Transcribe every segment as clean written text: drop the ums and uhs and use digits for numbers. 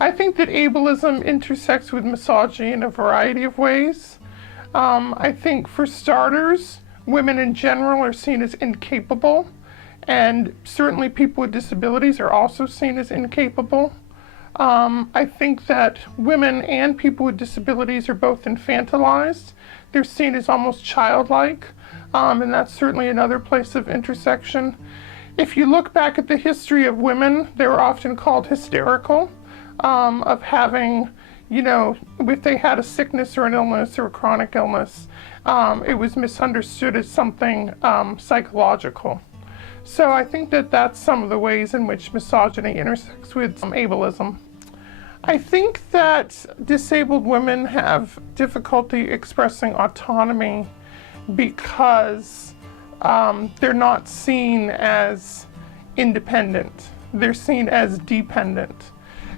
I think that ableism intersects with misogyny in a variety of ways. I think for starters, women in general are seen as incapable, and certainly people with disabilities are also seen as incapable. I think that women and people with disabilities are both infantilized. They're seen as almost childlike, and that's certainly another place of intersection. If you look back at the history of women, they were often called hysterical, of having, if they had a sickness or an illness or a chronic illness, it was misunderstood as something psychological. So I think that that's some of the ways in which misogyny intersects with ableism. I think that disabled women have difficulty expressing autonomy because they're not seen as independent. They're seen as dependent.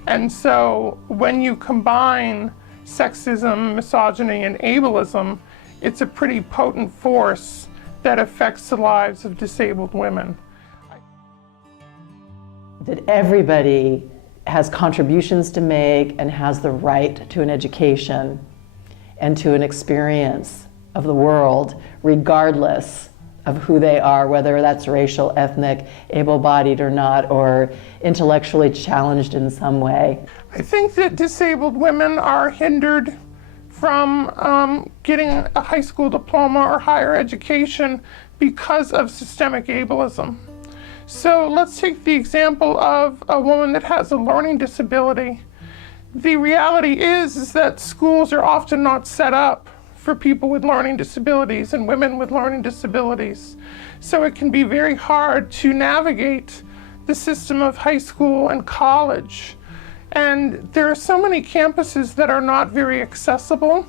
And so when you combine sexism, misogyny, and ableism, it's a pretty potent force that affects the lives of disabled women. That everybody has contributions to make and has the right to an education and to an experience of the world, regardless of who they are, whether that's racial, ethnic, able-bodied or not, or intellectually challenged in some way. I think that disabled women are hindered from getting a high school diploma or higher education because of systemic ableism. So let's take the example of a woman that has a learning disability. The reality is that schools are often not set up for people with learning disabilities and women with learning disabilities. So it can be very hard to navigate the system of high school and college. And there are so many campuses that are not very accessible,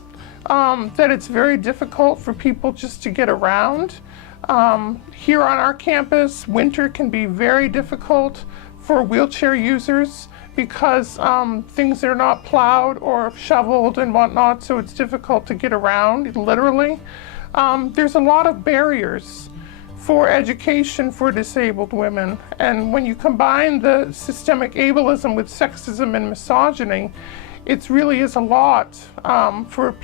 that it's very difficult for people just to get around. Here on our campus, winter can be very difficult for wheelchair users because things are not plowed or shoveled and whatnot, so it's difficult to get around, literally. There's a lot of barriers for education for disabled women, and when you combine the systemic ableism with sexism and misogyny, it really is a lot for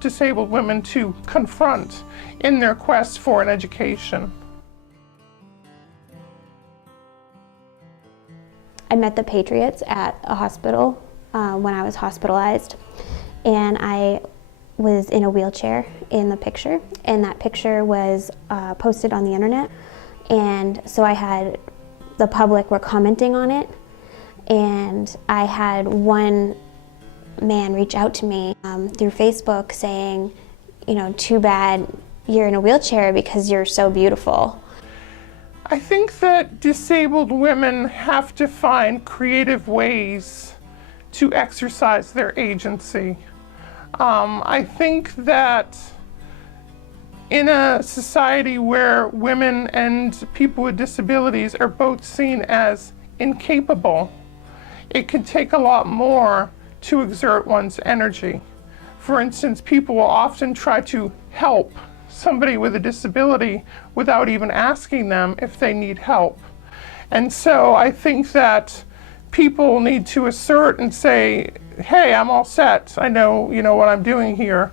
disabled women to confront in their quest for an education. I met the Patriots at a hospital when I was hospitalized, and I was in a wheelchair in the picture, and that picture was posted on the internet, and so I had the public were commenting on it, and I had one man reach out to me through Facebook saying, too bad you're in a wheelchair because you're so beautiful. I think that disabled women have to find creative ways to exercise their agency. I think that in a society where women and people with disabilities are both seen as incapable, it can take a lot more to exert one's energy. For instance, people will often try to help somebody with a disability without even asking them if they need help. And so I think that people need to assert and say, hey, I'm all set. I know, what I'm doing here.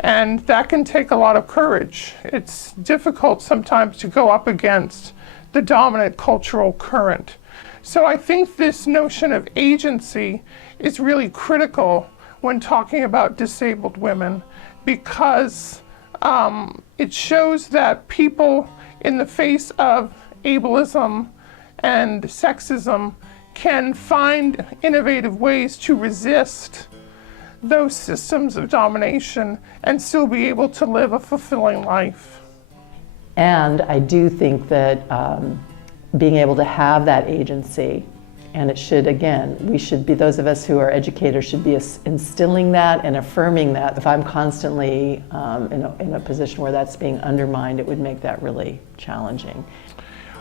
And that can take a lot of courage. It's difficult sometimes to go up against the dominant cultural current. So I think this notion of agency is really critical when talking about disabled women, because it shows that people in the face of ableism and sexism can find innovative ways to resist those systems of domination and still be able to live a fulfilling life. And I do think that being able to have that agency, and it should, again, we should be, those of us who are educators should be instilling that and affirming that. If I'm constantly in a position where that's being undermined, it would make that really challenging.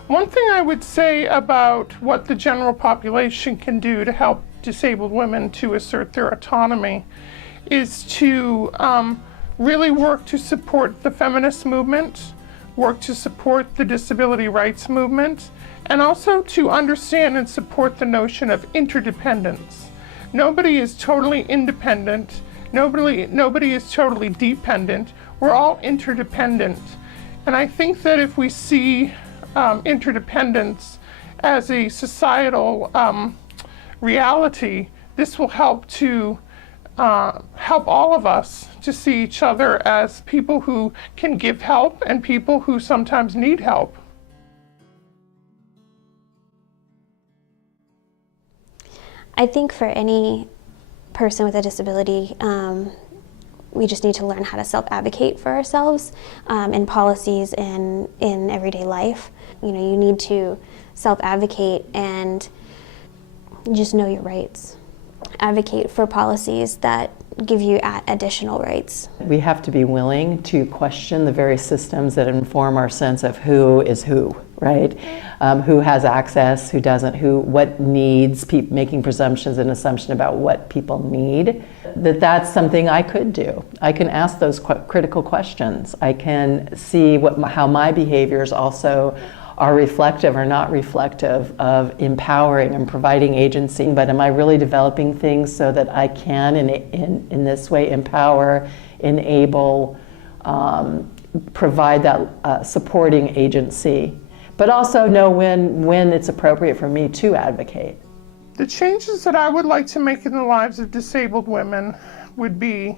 One thing I would say about what the general population can do to help disabled women to assert their autonomy is to really work to support the feminist movement, work to support the disability rights movement, and also to understand and support the notion of interdependence. Nobody is totally independent. Nobody is totally dependent. We're all interdependent. And I think that if we see interdependence as a societal reality, this will help to help all of us to see each other as people who can give help and people who sometimes need help. I think for any person with a disability, we just need to learn how to self-advocate for ourselves in policies and in everyday life. You know, you need to self-advocate and just know your rights. Advocate for policies that give you additional rights. We have to be willing to question the very systems that inform our sense of who is who, right? Who has access, who doesn't, what needs, making presumptions and assumption about what people need. That's something I could do. I can ask those critical questions. I can see how my behaviors also are reflective or not reflective of empowering and providing agency, but am I really developing things so that I can, in this way, empower, enable, provide that supporting agency, but also know when it's appropriate for me to advocate. The changes that I would like to make in the lives of disabled women would be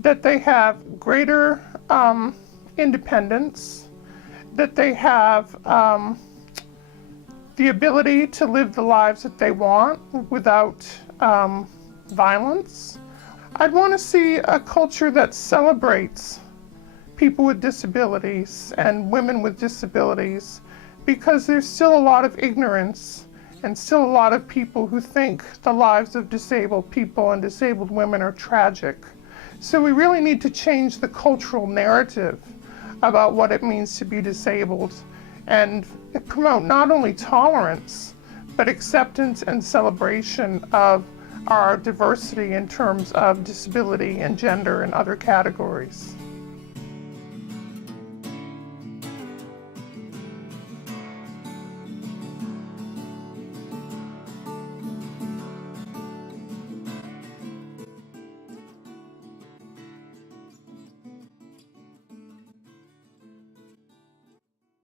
that they have greater independence, that they have the ability to live the lives that they want without violence. I'd want to see a culture that celebrates people with disabilities and women with disabilities, because there's still a lot of ignorance and still a lot of people who think the lives of disabled people and disabled women are tragic. So we really need to change the cultural narrative about what it means to be disabled and promote not only tolerance, but acceptance and celebration of our diversity in terms of disability and gender and other categories.